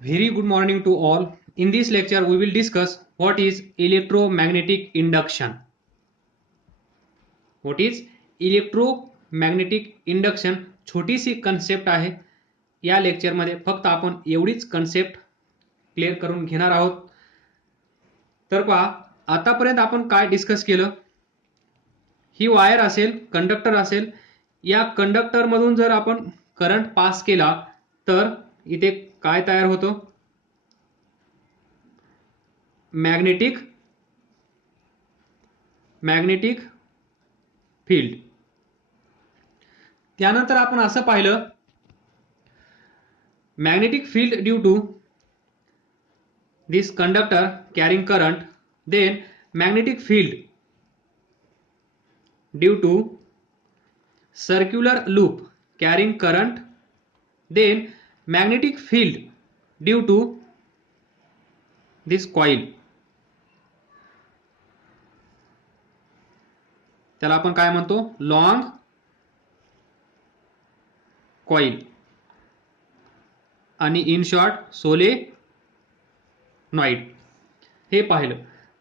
Very good morning to all. In this lecture, we will discuss what is electromagnetic induction. What is electromagnetic induction? छोटीशी concept आहे. या लेक्चरमध्ये फक्त आपण एवढीच कन्सेप्ट क्लिअर करून घेणार आहोत. तर पहा, आतापर्यंत आपण काय डिस्कस केलं. ही वायर असेल, कंडक्टर असेल. या कंडक्टर मधून जर आपण करंट पास केला तर इथे काय तयार होतं? Magnetic field. त्यानंतर आपण असं पाहिलं, magnetic field due to this conductor carrying current, then magnetic field due to circular loop carrying current, then magnetic field due to this coil. त्याला आपण काय म्हणतो? लॉन्ग कॉइल आणि इन शॉर्ट सोलेनॉइड. हे पाहिलं.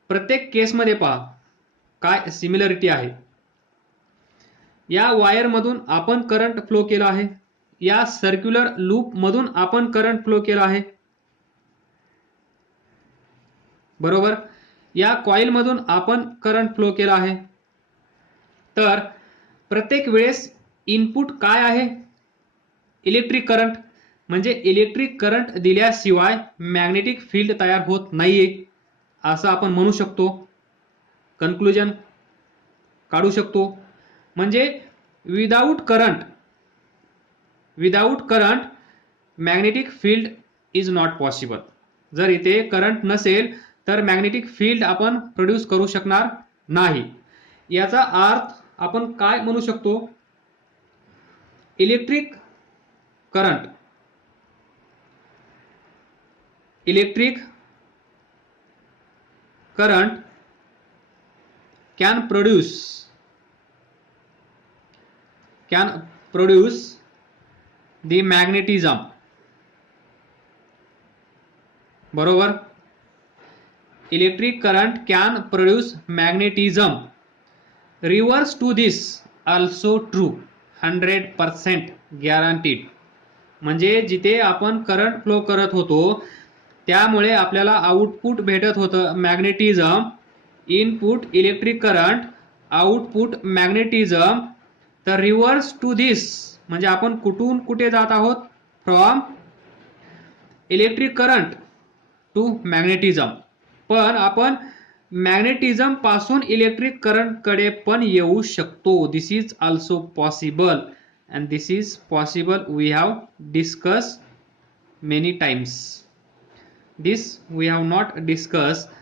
प्रत्येक केसमध्ये पहा काय सिमिलरिटी आहे. या वायर मधून आपण करंट फ्लो केला आहे, या सर्क्युलर लूप मधून आपण करंट फ्लो केला आहे, बरोबर. या कॉइल मधून आपण करंट फ्लो केला आहे. तर प्रत्येक वेळेस इनपुट काय आहे? Electric current. म्हणजे इलेक्ट्रिक करंट दिल्याशिवाय मॅग्नेटिक फील्ड तयार होत नाहीये असं आपण म्हणू शकतो. कन्क्लुजन काढू शकतो. म्हणजे without current magnetic field is not possible. जर इथे करंट नसेल तर मॅग्नेटिक फील्ड आपण प्रोड्यूस करू शकणार नाही. याचा अर्थ आपण काय म्हणू शकतो? Electric current can produce the magnetism, बरोबर. Electric current can produce magnetism. Reverse to this also true, 100% guaranteed. म्हणजे जिथे आपण करंट फ्लो करत होतो त्यामुळे आपल्याला आउटपुट भेटत होतं magnetism. Input electric current, output magnetism. तर रिव्हर्स टू दिस म्हणजे आपण कुठून कुठे जात आहोत? From electric current to magnetism. पण आपण मॅग्नेटिझम पासून इलेक्ट्रिक करंट कडे पण येऊ शकतो. This is also possible and this is possible. We have discussed many times. This we have not discussed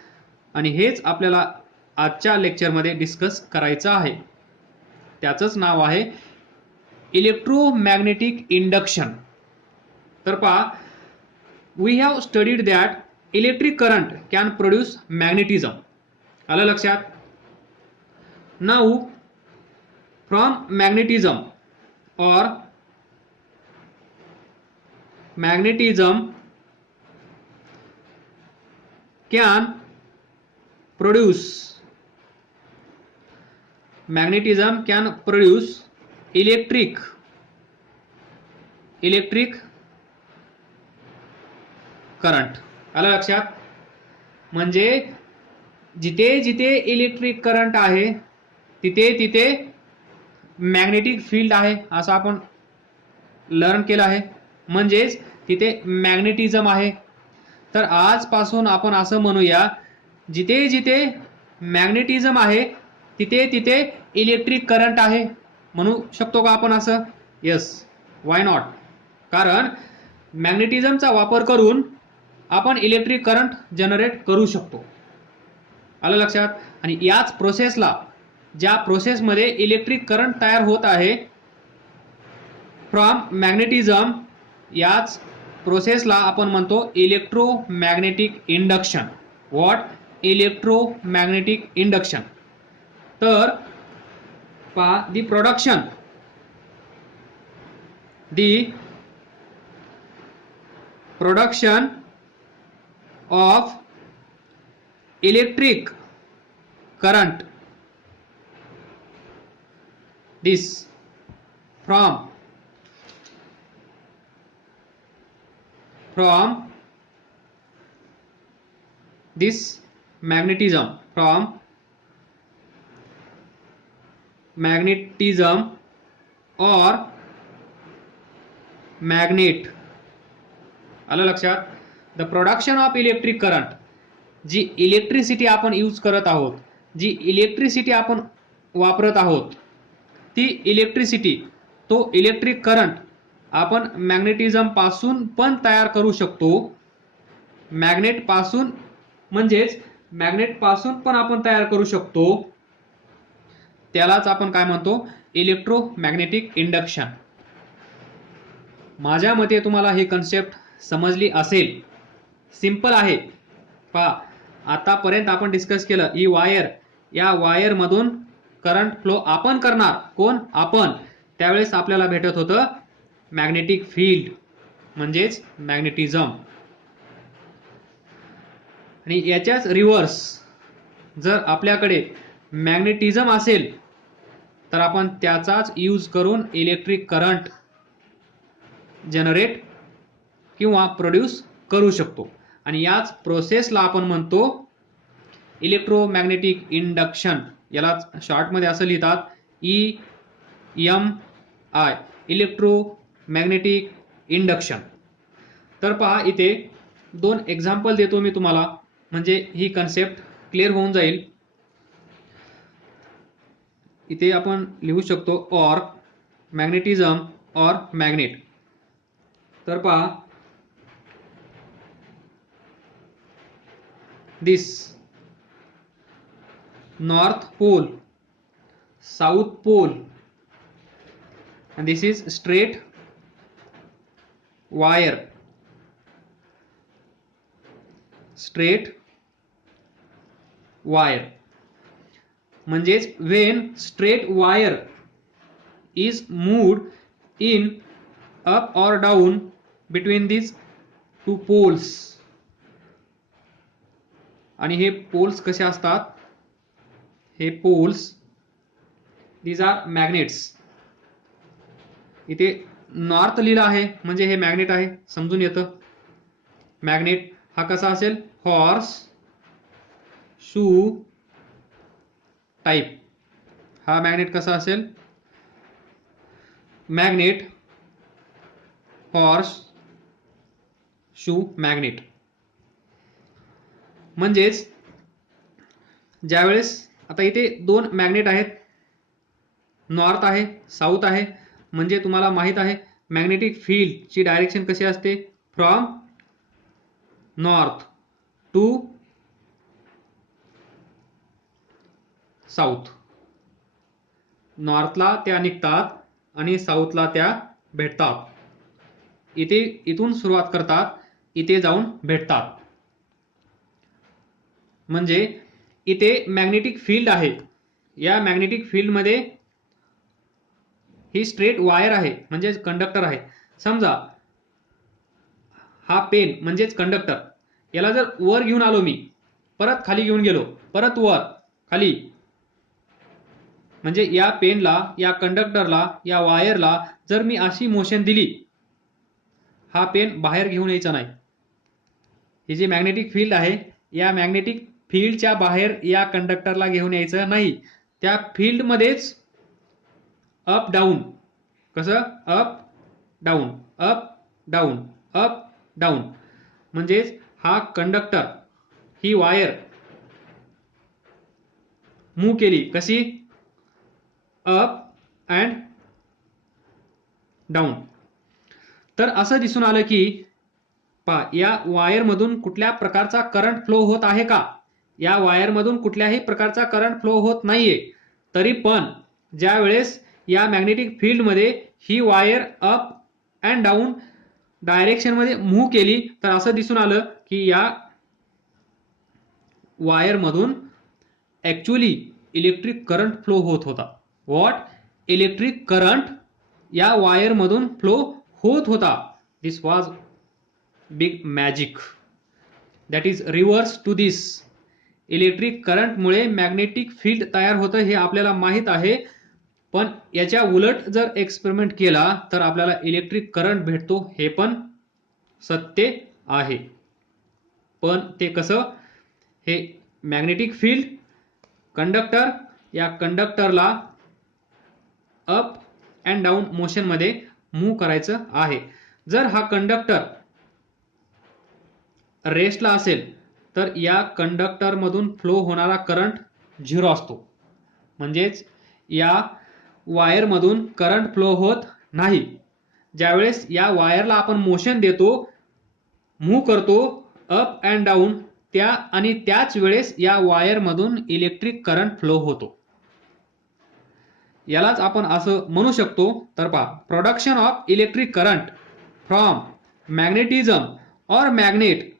आणि हेच आपल्याला आजच्या लेक्चर मध्ये डिस्कस करायचं आहे. त्याचंच नाव आहे इलेक्ट्रोमॅग्नेटिक इंडक्शन. तर पहा, we have studied that electric current can produce magnetism. आलं लक्षात? Now from magnetism or magnetism can produce electric current. आलं लक्षात? म्हणजे जिथे जिथे इलेक्ट्रिक करंट आहे तिथे तिथे मॅग्नेटिक फील्ड आहे असं आपण लर्न केलं आहे. म्हणजेच तिथे मॅग्नेटिझम आहे. तर आजपासून आपण असं म्हणूया, जिथे जिथे मॅग्नेटिझम आहे तिथे तिथे इलेक्ट्रिक करंट आहे. म्हणू शकतो का आपण असं? Yes, why not. कारण मॅग्नेटिझमचा वापर करून आपण इलेक्ट्रिक करंट जनरेट करू शकतो. आलं लक्षात? आणि याच प्रोसेसला, ज्या प्रोसेसमध्ये इलेक्ट्रिक करंट तयार होत आहे फ्रॉम मॅग्नेटिझम, याच प्रोसेसला आपण म्हणतो electromagnetic induction. What? Electromagnetic induction. तर पहा, the production of electric current, this from this magnetism, from magnetism or magnet. आलं लक्षात? The production of electric current, जी इलेक्ट्रिसिटी आपण यूज करत आहोत, जी इलेक्ट्रिसिटी आपण वापरत आहोत, ती इलेक्ट्रिसिटी, तो इलेक्ट्रिक करंट आपण मॅग्नेटिझम पासून पण तयार करू शकतो. मॅग्नेट पासून, म्हणजेच मॅग्नेट पासून पण आपण तयार करू शकतो. त्यालाच आपण काय म्हणतो? Electromagnetic induction. माझ्या मते तुम्हाला ही कन्सेप्ट समजली असेल. सिंपल आहे. पहा, आतापर्यंत आपण डिस्कस केलं, ही वायर, या वायर मधून करंट फ्लो आपण करणार. कोण? आपण. त्यावेळेस आपल्याला भेटत होतं मॅग्नेटिक फील्ड, म्हणजेच मॅग्नेटिझम. आणि याच्याच रिव्हर्स, जर आपल्याकडे मॅग्नेटिझम असेल तर आपण त्याचाच यूज करून इलेक्ट्रिक करंट जनरेट किंवा प्रोड्यूस करू शकतो. आणि याच प्रोसेसला आपण म्हणतो इलेक्ट्रोमॅग्नेटिक इंडक्शन. याला शॉर्टमध्ये असं लिहितात EMI, इलेक्ट्रोमॅग्नेटिक इंडक्शन. तर पहा, इथे 2 एक्झाम्पल देतो मी तुम्हाला, म्हणजे ही कन्सेप्ट क्लिअर होऊन जाईल. इथे आपण लिहू शकतो ऑर मॅग्नेटिझम ऑर मॅग्नेट. तर पहा, this north pole, south pole, and this is straight wire, म्हणजेच when straight wire is moved in up or down between these two poles. आणि हे पोल्स कसे असतात? हे पोल्स, दीज आर मॅग्नेट्स. इथे north लिहिलं आहे म्हणजे हे मॅग्नेट आहे, समजून येतं. मॅग्नेट हा कसा असेल? Horse shoe type. हा मॅग्नेट कसा असेल? Magnet horse shoe magnet. म्हणजेच ज्यावेळेस आता इथे 2 मॅग्नेट आहेत, नॉर्थ आहे, साऊथ आहे, म्हणजे तुम्हाला माहित आहे मॅग्नेटिक फील्डची डायरेक्शन कशी असते? From north to south. नॉर्थला त्या निघतात आणि साऊथला त्या भेटतात. इथे इथून सुरुवात करतात, इथे जाऊन भेटतात. म्हणजे इथे मॅग्नेटिक फील्ड आहे. या मॅग्नेटिक फील्ड मध्ये ही स्ट्रेट वायर आहे, म्हणजेच कंडक्टर आहे. समजा हा पेन म्हणजेच कंडक्टर, याला जर वर घेऊन आलो मी, परत खाली घेऊन गेलो, परत वर खाली, म्हणजे या पेनला, या कंडक्टरला, या वायरला जर मी अशी मोशन दिली, हा पेन बाहेर घेऊन यायचा नाही. ही जी मॅग्नेटिक फील्ड आहे, या मॅग्नेटिक फील्डच्या बाहेर या कंडक्टरला घेऊन यायचं नाही. त्या फील्ड मध्येच अप डाऊन, कसं? Up down, up down, up down. म्हणजेच हा कंडक्टर, ही वायर मूव्ह केली, कशी? Up and down. तर असं दिसून आलं की पहा, या वायर मधून कुठल्या प्रकारचा करंट फ्लो होत आहे का? या वायर मधून कुठल्याही प्रकारचा करंट फ्लो होत नाहीये. तरी पण ज्या वेळेस या मॅग्नेटिक फील्ड मध्ये ही wire up and down direction मध्ये मूव्ह केली, तर असं दिसून आलं की या वायर मधून ऍक्च्युअली इलेक्ट्रिक करंट फ्लो होत होता. व्हॉट? इलेक्ट्रिक करंट या वायर मधून फ्लो होत होता. This was big magic. That is reverse to this. Electric करंटमुळे मॅग्नेटिक फील्ड तयार होतं हे आपल्याला माहित आहे, पण याच्या उलट जर एक्सपेरिमेंट केला तर आपल्याला इलेक्ट्रिक करंट भेटतो हे पण सत्य आहे. पण ते कसं? हे मॅग्नेटिक फील्ड कंडक्टर, या कंडक्टरला अप अँड डाऊन मोशन मध्ये मूव्ह करायचं आहे. जर हा कंडक्टर रेस्टला असेल तर या कंडक्टर मधून फ्लो होणारा करंट 0 असतो. म्हणजेच या वायर मधून करंट फ्लो होत नाही. ज्यावेळेस या वायरला आपण मोशन देतो, मूव्ह करतो अप अँड डाऊन, त्याच वेळेस या वायर मधून इलेक्ट्रिक करंट फ्लो होतो. यालाच आपण असं म्हणू शकतो. तर पहा, production of electric current from magnetism or magnet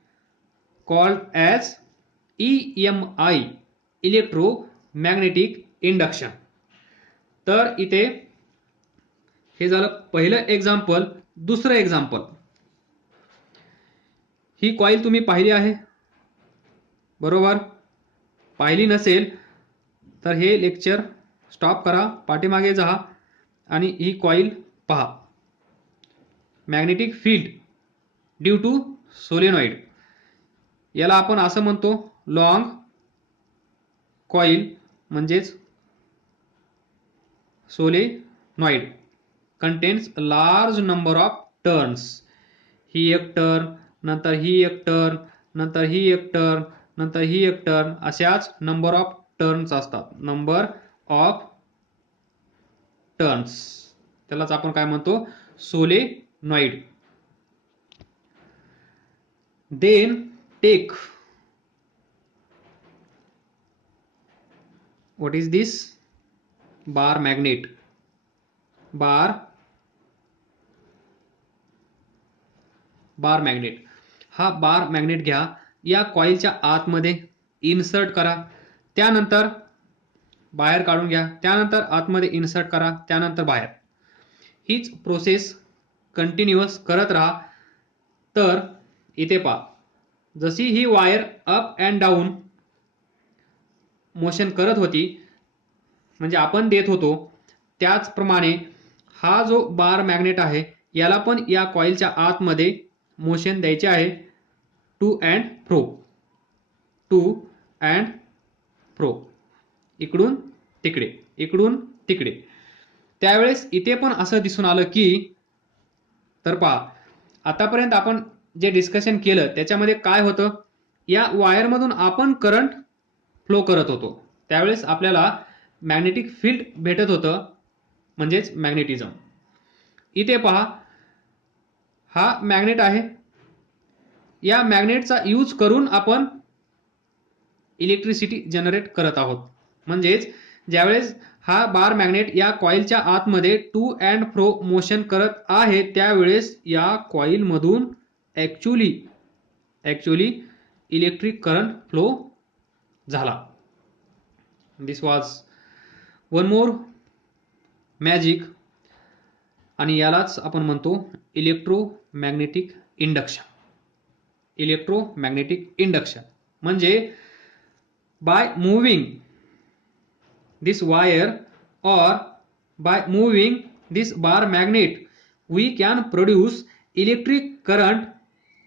called as EMI, electromagnetic induction. तर इथे हे झालं पहिलं एक्झाम्पल. दुसरं एक्झाम्पल, ही कॉईल तुम्ही पाहिली आहे बरोबर? पाहिली नसेल तर हे लेक्चर स्टॉप करा, पाठीमागे जा आणि ही कॉईल पहा. Magnetic field due to solenoid, याला आपण असं म्हणतो लॉंग कॉईल म्हणजेच solenoid contains large number of turns. ही एक टर्न, नंतर ही एक टर्न, नंतर ही एक टर्न, नंतर ही एक टर्न, अशाच नंबर ऑफ टर्न्स असतात. नंबर ऑफ टर्न्स, त्यालाच आपण काय म्हणतो? Solenoid. Then take, what is this? Bar magnet. Bar magnet, हा बार मॅग्नेट घ्या, या कॉइलच्या आतमध्ये इन्सर्ट करा, त्यानंतर बाहेर काढून घ्या, त्यानंतर आतमध्ये इन्सर्ट करा, त्यानंतर बाहेर. हीच प्रोसेस कंटिन्युअस करत राहा. तर इथे पहा, जशी ही wire up and down motion करत होती, म्हणजे आपण देत होतो, त्याचप्रमाणे हा जो बार मॅग्नेट आहे याला पण या कॉइलच्या आतमध्ये मोशन द्यायचे आहे. To and fro, to and fro, इकडून तिकडे, इकडून तिकडे. त्यावेळेस इथे पण असं दिसून आलं की, तर पहा, आतापर्यंत आपण जे डिस्कशन केलं त्याच्यामध्ये काय होतं? या वायरमधून आपण करंट फ्लो करत होतो, त्यावेळेस आपल्याला मॅग्नेटिक फील्ड भेटत होतं, म्हणजेच मॅग्नेटिझम. इथे पहा, हा मॅग्नेट आहे, या मॅग्नेटचा यूज करून आपण इलेक्ट्रिसिटी जनरेट करत आहोत. म्हणजेच ज्यावेळेस हा बार मॅग्नेट या कॉइलच्या आतमध्ये टू अँड फ्रो मोशन करत आहे, त्यावेळेस या कॉइल मधून ऍक्च्युअली इलेक्ट्रिक करंट फ्लो झाला. This was one more magic, आणि यालाच आपण म्हणतो इलेक्ट्रोमॅग्नेटिक इंडक्शन. इलेक्ट्रोमॅग्नेटिक इंडक्शन म्हणजे by moving this wire or by moving this bar magnet, we can produce electric current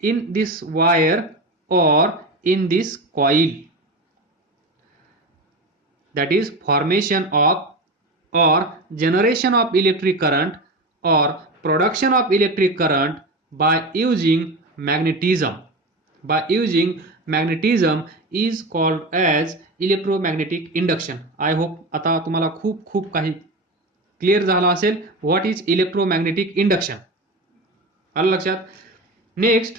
in this wire or in this coil. That is formation of or generation of electric current or production of electric current by using magnetism. By using magnetism is called as electromagnetic induction. I hope आता तुम्हाला खूप खूप काही clear झाला असेल. What is electromagnetic induction, आलं लक्षात? Next,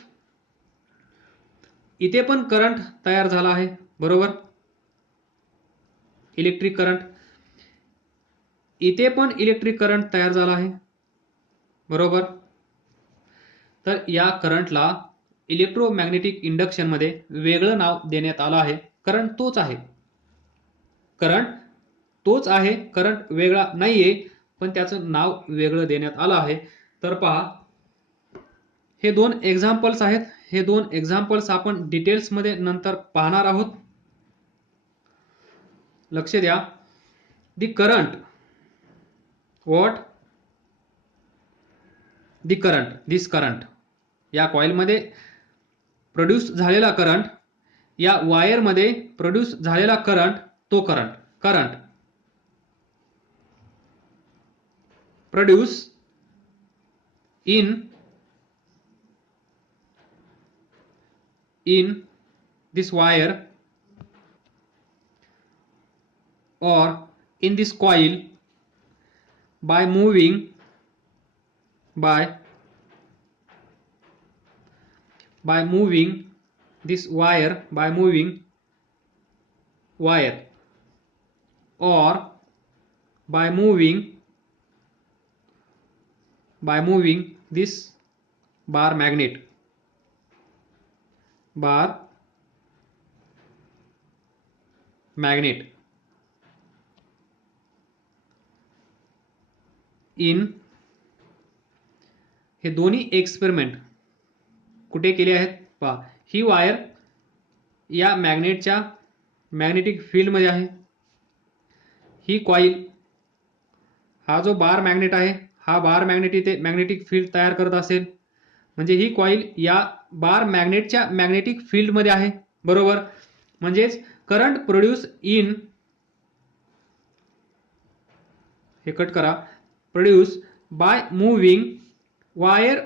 इथे पण करंट तयार झाला आहे बरोबर, इलेक्ट्रिक करंट. इथे पण इलेक्ट्रिक करंट तयार झाला आहे बरोबर. तर या करंटला इलेक्ट्रोमॅग्नेटिक इंडक्शन मध्ये वेगळं नाव देण्यात आलं आहे. करंट तोच आहे, करंट तोच आहे, करंट वेगळा नाहीये, पण त्याचं नाव वेगळं देण्यात आलं आहे. तर पहा, हे दोन एक्झाम्पल्स आहेत. हे दोन एक्झाम्पल्स आपण डिटेल्समध्ये नंतर पाहणार आहोत. लक्ष द्या. दी current, what, the current, this current, या कॉइलमध्ये प्रोड्यूस झालेला करंट, या वायरमध्ये प्रोड्यूस झालेला करंट, तो current. Current produce in this wire or in this coil by moving this wire, by moving wire, or by moving this bar magnet in, हे दोन्ही experiment कुठे केले आहेत पहा. ही वायर या मॅग्नेटच्या मॅग्नेटिक फील्ड मध्ये आहे. ही कॉइल, हा जो बार मॅग्नेट आहे, हा बार मॅग्नेट इथे मॅग्नेटिक फील्ड तयार करत असेल, म्हणजे ही कॉइल या बार मॅग्नेटच्या मॅग्नेटिक फील्ड मध्ये आहे. बरोबर. म्हणजेच करंट प्रोड्यूस इन, हे कट करा, प्रोड्यूस बाय मूविंग वायर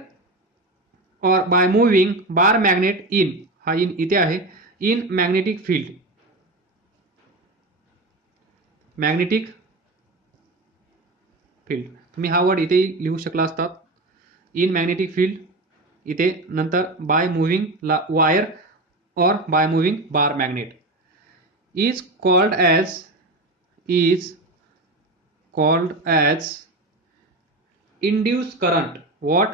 और by moving bar magnet in, हा इन इथे आहे, in magnetic field. Magnetic field, तुम्ही हा वर्ड इथे लिहू शकला असतात. इन मॅग्नेटिक फील्ड इथे, नंतर बाय मूविंग वायर और by moving bar magnet, is called as induced current. What?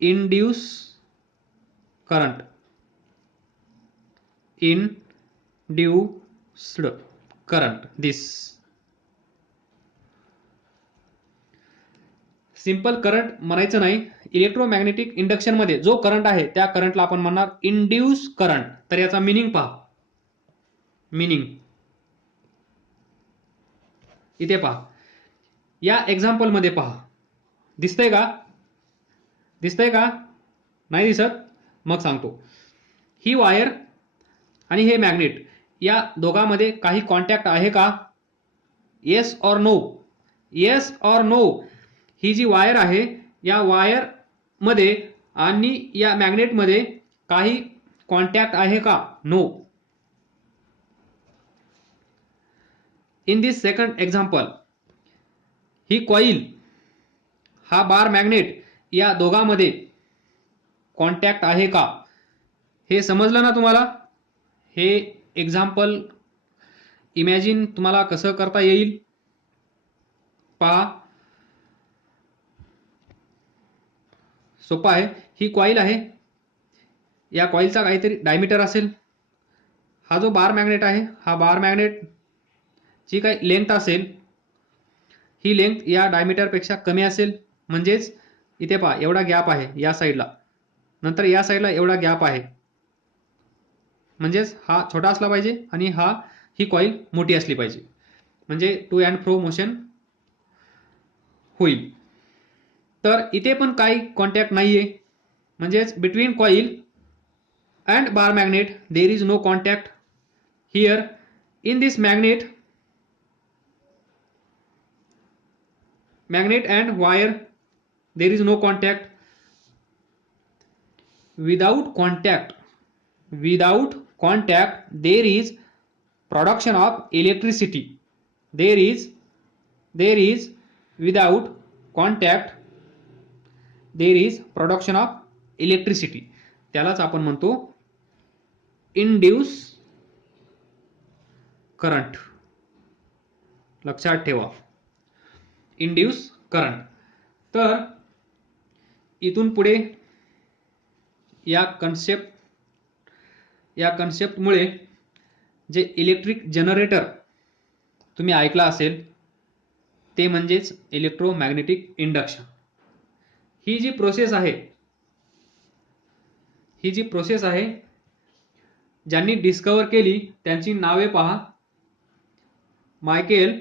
Induced current. Induced current. This simple current म्हणायचं नाही. इलेक्ट्रोमॅग्नेटिक इंडक्शन मध्ये जो करंट आहे त्या करंटला आपण म्हणणार इंड्यूस करंट. तर याचा मीनिंग पहा. मीनिंग इथे पहा, या एक्झाम्पल मध्ये पहा. दिसतंय का? नाही दिसत? मग सांगतो. ही वायर आणि हे मॅग्नेट, या दोघांमध्ये काही कॉन्टॅक्ट आहे का? येस और नो? येस और नो. ही जी वायर आहे, या वायर मध्ये आणि या मॅग्नेट मध्ये काही कॉन्टॅक्ट आहे का? No. In this second example, ही कॉइल, हा बार मॅग्नेट, या दोघांमध्ये कॉन्टॅक्ट आहे का? हे समजलं ना तुम्हाला? हे एक्झाम्पल इमॅजिन तुम्हाला कसं करता येईल पहा. सोपं आहे. ही कॉइल आहे, या कॉइलचा काहीतरी डायमीटर असेल. हा जो बार मॅग्नेट आहे, हा बार मॅग्नेट जी काही लेंथ असेल, ही लेंथ या डायमीटर पेक्षा कमी असेल. म्हणजेच इथे पहा, एवढा गॅप आहे या साईडला, नंतर या साईडला एवढा गॅप आहे. म्हणजेच हा छोटा असला पाहिजे आणि ही कॉइल मोठी असली पाहिजे, म्हणजे टू अँड फ्रो मोशन होईल. तर इथे पण काही कॉन्टॅक्ट नाहीये. म्हणजेच between coil and bar magnet there is no contact. Here in this magnet and wire there is no contact. Without contact there is production of electricity. There is without contact there is production of electricity. त्यालाच आपण म्हणतो induce current. लक्षात ठेवा, induce current. तर इथून पुढे या कन्सेप्टमुळे जे इलेक्ट्रिक जनरेटर तुम्ही ऐकला असेल, ते म्हणजेच इलेक्ट्रोमॅग्नेटिक इंडक्शन. ही जी प्रोसेस आहे, ही जी प्रोसेस आहे, ज्यांनी डिस्कवर केली त्यांची नावे पहा. मायकेल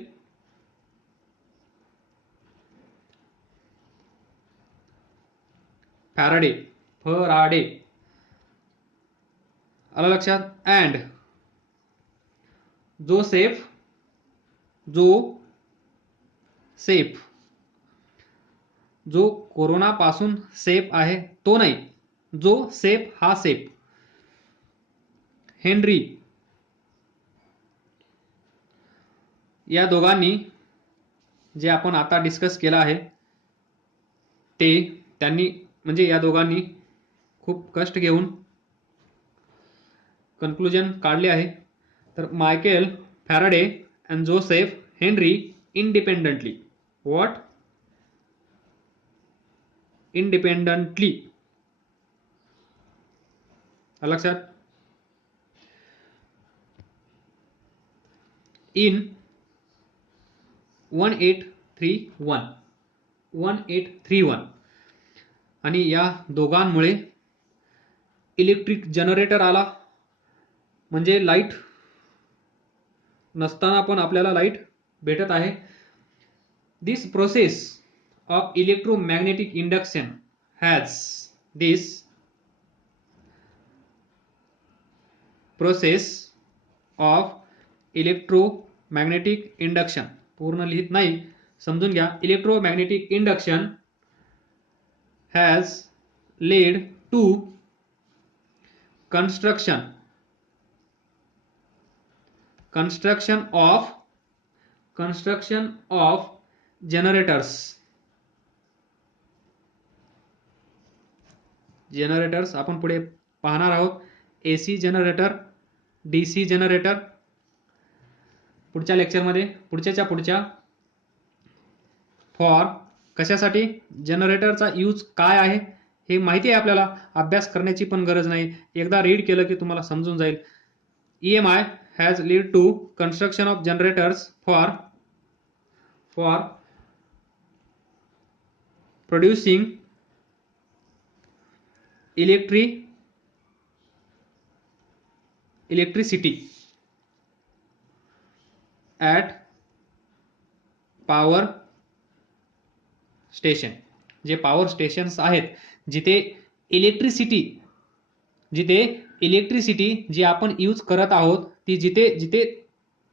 फॅराडे, फराडे, आलं लक्षात. अँड जोसेफ जो कोरोना पासून सेफ आहे तो नाही, जो सेफ हा सेफ. हेनरी, या दोघांनी जे आपण आता डिस्कस केलं आहे त्यांनी म्हणजे या दोघांनी खूप कष्ट घेऊन कन्क्लुजन काढले आहे. तर Michael Faraday and Joseph Henry independently, what, independently, लक्षात. इन 1831 आणि या दोघांमुळे इलेक्ट्रिक जनरेटर आला, म्हणजे लाईट नसताना पण आपल्याला लाईट भेटत आहे. This process of electromagnetic induction has this process of electromagnetic induction, पूर्ण लिहित नाही, समजून घ्या. Electromagnetic induction has led to construction of generators आपण पुढे पाहणार आहोत. एसी जनरेटर, डीसी जनरेटर पुढच्या लेक्चरमध्ये, पुढच्या फॉर कशासाठी, जनरेटरचा यूज काय आहे हे माहिती आहे आपल्याला, अभ्यास करण्याची पण गरज नाही, एकदा रीड केलं की तुम्हाला समजून जाईल. EMI has led to construction of generators for producing electricity at power station. जे पॉवर स्टेशन्स आहेत जिथे इलेक्ट्रिसिटी जी आपण यूज करत आहोत ती जिथे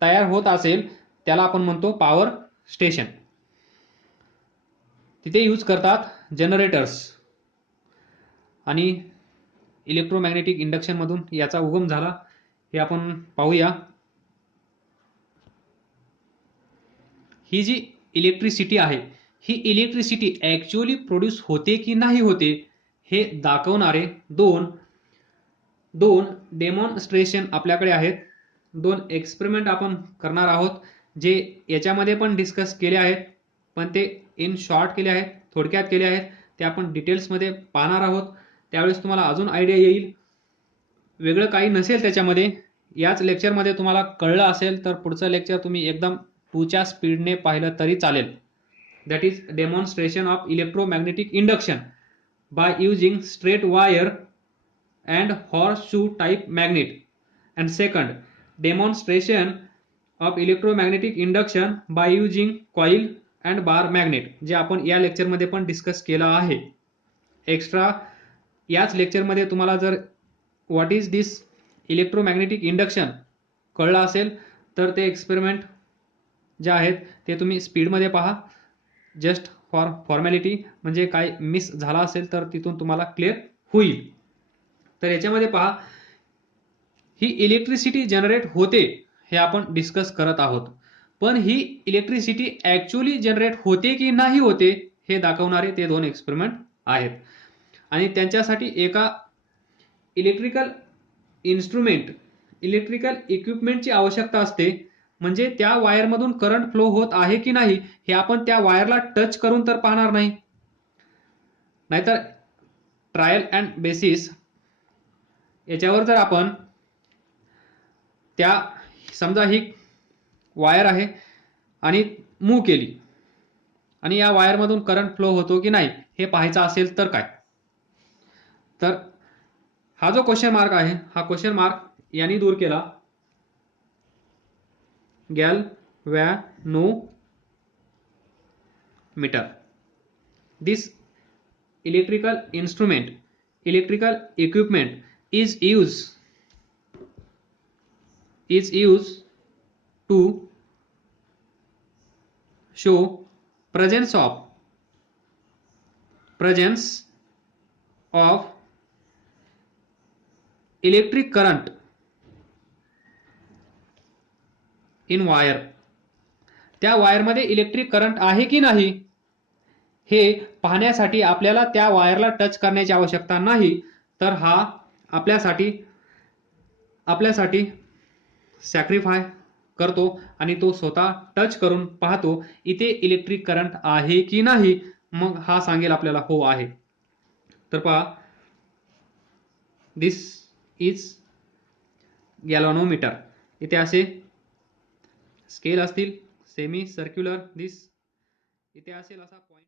तयार होत असेल त्याला आपण म्हणतो पॉवर स्टेशन. तिथे यूज करतात जनरेटर्स. आणि इलेक्ट्रोमॅग्नेटिक इंडक्शन मधून याचा उगम झाला हे आपण पाहूया. ही जी इलेक्ट्रिसिटी आहे ही इलेक्ट्रिसिटी ऍक्च्युअली प्रोड्यूस होते की नाही होते हे दाखवणारे दोन डेमॉन्स्ट्रेशन आपल्याकडे आहेत. 2 एक्सपेरिमेंट आपण करणार आहोत जे याच्यामध्ये पण डिस्कस केले आहेत, पण ते इन शॉर्ट केले आहेत, थोडक्यात केले आहेत. ते आपण डिटेल्समध्ये पाहणार आहोत. त्यावेळेस तुम्हाला अजून आयडिया येईल. वेगळं काही नसेल त्याच्यामध्ये, याच लेक्चरमध्ये तुम्हाला कळलं असेल तर पुढचं लेक्चर तुम्ही एकदम 2च्या स्पीडने पाहिलं तरी चालेल. That is demonstration of electromagnetic induction by using straight wire and horseshoe type magnet. And second, demonstration of electromagnetic induction by using coil and bar magnet, जे आपण या लेक्चरमध्ये पण डिस्कस केलं आहे. एक्स्ट्रा याच लेक्चरमध्ये तुम्हाला जर what is this electromagnetic induction कळलं असेल तर ते एक्सपेरिमेंट जे आहेत ते तुम्ही स्पीडमध्ये पहा. जस्ट फॉर फॉर्मॅलिटी, म्हणजे काय मिस झाला असेल तर तिथून तुम्हाला क्लिअर होईल. तर याच्यामध्ये पहा, ही इलेक्ट्रिसिटी जनरेट होते हे आपण डिस्कस करत आहोत, पण ही इलेक्ट्रिसिटी ऍक्च्युअली जनरेट होते की नाही होते हे दाखवणारे ते 2 एक्सपेरिमेंट आहेत. आणि त्यांच्यासाठी एका इलेक्ट्रिकल इक्विपमेंटची आवश्यकता असते. म्हणजे त्या वायरमधून करंट फ्लो होत आहे की नाही हे आपण त्या वायरला टच करून तर पाहणार नाही. नाहीतर ट्रायल अँड बेसिस याच्यावर जर आपण त्या समजा ही वायर आहे आणि मूव्ह केली आणि या वायरमधून करंट फ्लो होतो की नाही हे पाहायचं असेल तर काय, तर हा जो क्वेश्चन मार्क आहे हा क्वेश्चन मार्क यांनी दूर केला. गॅल्व्हॅनोमीटर. दिस electrical instrument, electrical equipment is used to show presence of electric current in wire. त्या वायरमध्ये इलेक्ट्रिक करंट आहे की नाही हे पाहण्यासाठी आपल्याला त्या वायरला टच करण्याची आवश्यकता नाही, तर हा आपल्यासाठी सॅक्रिफाय करतो आणि तो स्वतः टच करून पाहतो इथे इलेक्ट्रिक करंट आहे की नाही. मग हा सांगेल आपल्याला हो आहे. तर पहा, दिस इज गॅल्व्हॅनोमीटर. इथे असे स्केल असतील, सेमी सर्क्युलर. दिस इथे असेल असा पॉइंट.